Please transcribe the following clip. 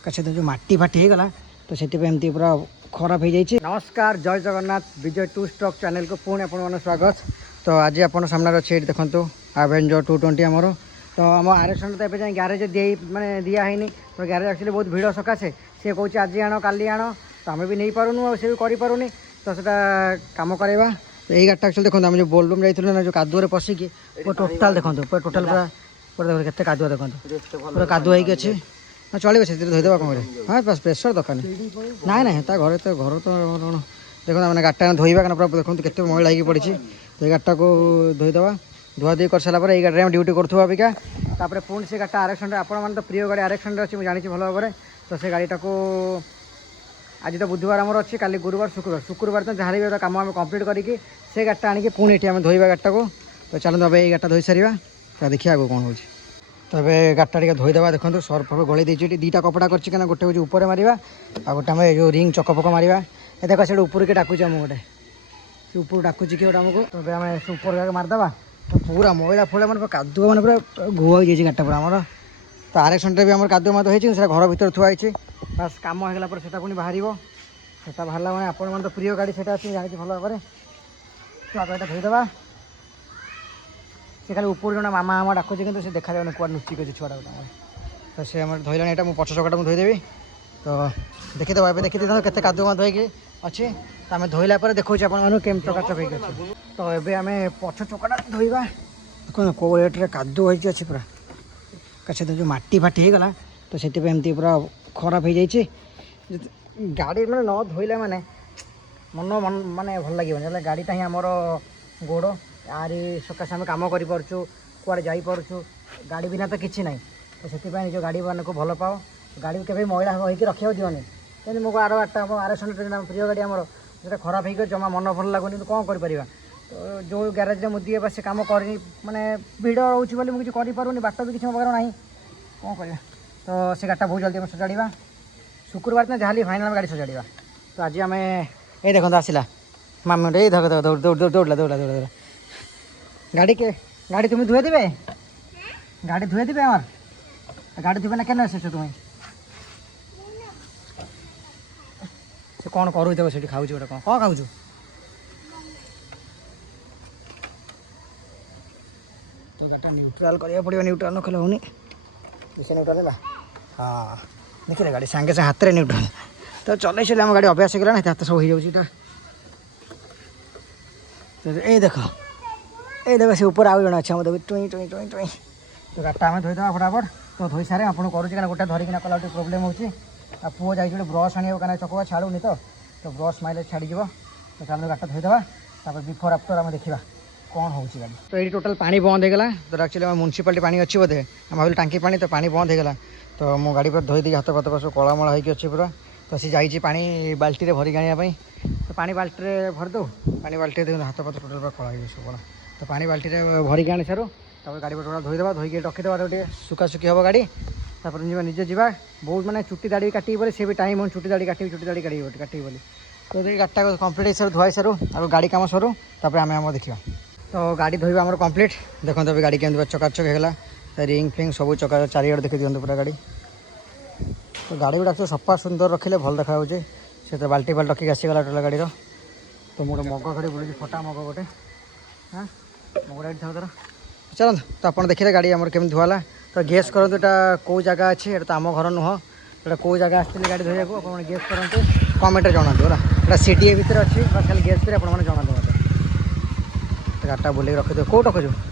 सहित जो मटी फाटी होगला तो से पूरा खराब हो जाए। नमस्कार जय जगन्नाथ विजय टू स्टॉक चैनल को पुणी आपन स्वागत। तो आज आप सामने अच्छे देखो एवेंजर 220 आमर तो आम आरएक्सन तो ये ग्यारेज दे मैंने दिखाई तो ग्यारेज एक्चुअली बहुत भिड़ सकाशे सी कौन आज आण काली आण तो आम भी नहीं पारूनु सी भी करूनी तो से कम करवा। तो यही गाड़ी एक्चुअली देखो आम जो बोलबम जाइए ना जो कादुआ पशिकी टोटाल देखो पूरा टोटाल पूरा पूरा के कादुआ देखो पूरा कादुआ होगी अच्छे चलो से धोईदेवा कम हाँ बस प्रेसर दरकार ना ना घर घर तो देखो मैंने गाड़ीटा धोवा क्या पूरा देखो केते मैला हो पड़ी तो ये गाड़ीटा को धोईदेवा धुआ धुई कर सारापर ये गाड़ी ड्यूटी करूँ अबिका पुणी से गाड़ी आरएक्सन आपण मैंने तो प्रिय गाड़ी आरएक्सन अच्छी मुझे जानी भल भाव तो से गाड़ीटा को आज तो बुधवार आमर अच्छी काली गुरुवार शुक्रवार तो जहाँ भी कम आम कम्प्लीट करके से गाड़ीटा आनिक पुणी ये धोवा गाड़ीटा को तो चलो अब ये गाड़ीटा धोई सारा तो देखिए आगे कौन हो तो ये गाड़ीटा टे धोईदेवा देखो सर्फ फर्फ गले देती दुईटा कपड़ा कर गोटे हूँ ऊपर मारिया आ गोटे आम जो रिंग चक पक मारिया ये देख से ऊपर के डाकुचे आम गोटे से ऊपर डाकुची कि गोटे आमको तो आम ऊपर मारिदेवा तो पूरा मैला फैला मैंने कादुआ मैंने पूरा घुआ हो जाए गाड़ीटा पूरा आमर तो आरएक्सन भी आम कादुआ माद होती घर भर थुआ बास कम होगा पर से पुणी बाहर से बाहर मैंने आपण मैंने तो प्रिय गाड़ी से जानी भल भाव तो आप यहाँ धोईदेवा से खाली ऊपर जो मामा आम डाकुचे कि से देखा जाए कौन नुचिक अच्छे छुआ गोटे तो से धोला यहाँ मुझे पछ चकटा मुझे धोईदेवी तो देखीदेव ए देखी के कादुआ धोईकी अच्छे तो आम धोला देखा आपम चकाचक हो तो ये आम पछ चकटा धोवा देखो कौ रेट्रे कादुआ होती अच्छे पूरा सहित जो मटी फाटी होगला तो से पूरा खराब हो जाए गाड़ी मैंने न धोला माने मन मन माने भल लगे गाड़ीटा ही आमर गोड़ आरी सकाशे आम कम कर कुआड़े जापरु गाड़ी बिना तो किसी ना तो से निज गाड़ी मान को भल पाओ गाड़ी के मैला होकर रखा दिवनी कहीं मो आर गाड़टा आरएक्सन प्रिय गाड़ी आमर से खराब हो जमा मन भल लगुनि तो कौन कर तो जो ग्यारेज में मुझे से कम कर माने भिड़ रोचे बोली मुझे करूनी बाट भी किसी मो पाखे ना कौन कर तो से गाड़टा बहुत जल्दी आम सजाड़ा शुक्रवार दिन जहाँ फाइनाल गाड़ी सजाड़ा तो आज आम ये देखो आसला मामी ये धक धक दौड़ा दौड़ा दौड़ा दौड़ा गाड़ी के गाड़ी तुम्हें धुए देवे गाड़ी धुए देवे आम गाड़ी धुए ना क्या तुम्हें से कौन करू देव से खाऊ गोटे कौन खाऊ तो गाड़ी न्यूट्राल करा पड़ो न्यूट्राल न कले होनी से न्यूट्राल है हाँ देखिए गाड़ी सांगे सागे हाथ में न्यूट्राल तो चल चल आम गाड़ी अभ्यास होगा हाथ सब हो जाए तो ये देख से ऊपर आउ जन अच्छे मुझे टुई टुई टुई टुई तो गाड़ीटा आम धोईदेवा फटाफट तो धोई सारे आपको करुँचे गोटे धरिकी कला प्रोब्लेम हो पुओ जाइए ब्रश आने क्या चकवा छाड़ूनी तो ब्रश माइले छाड़ तो चलो गाड़ीटा धोईदेवा बिफोर आफ्टर आम देखा कौन हो गाड़ी तो ये टोटाल पानी बंद होगा तो एक्चुअली म्यूनिसिपालिटी पानी अच्छी बोधे आम भाविल टांकी पानी तो पानी बंद होगा तो मो गाड़ी पर धोई दी हाथ फत सब कलामला होगी अच्छे पूरा तो सी जाइए पानी बाल्टी भरिक आने तो पानी बाल्टी भर दो पानी बाल्टी देखो हाथ फत टोटाल पूरा कला हो सब तो पानी बाल्टी भरिक आने सारू गाड़ी पर टोटाल धोईदेवा धोईक रखीदेवा गोटे सुखासुखी हम गाड़ी तापर निजे जा बहुत मैंने चुटी दाड़ी काटी बोले सी भी टाइम हो चुटी दाड़ी काटी काटी बोली तो गाड़ीटा कम्प्लीट सारू धोई सारू और गाड़ी कम सरू तापर आम देखा तो गाड़ी धोवा आम कम्प्लीट देखो अभी गाड़ी केमती चकाचक होगा रिंग फिंग सब चका चारिड़े देखी दिखाते पूरा गाड़ी तो गाड़ी गुड़ा सफा सुंदर रखिले भल देखा से बाल्टी बाल्टी रखिक आसीगला टोला गाड़ी तो मोटे मग गाड़ी बुलूँ फटा मग गोटे हाँ मग गाड़ी था चलो तो आप देखिए गाड़ी आम केमी धुआला तो गेस करूँ यहाँ कौ जगह अच्छे तो आम घर नुह तो कौ जगह आसते गाड़ी धोया को आप गेस करूँ कमेंट जनातु है सीडीए भितर अच्छी बस खाली गेस कर आप जना दे गाड़ीटा बुले रखिदे कौट रखु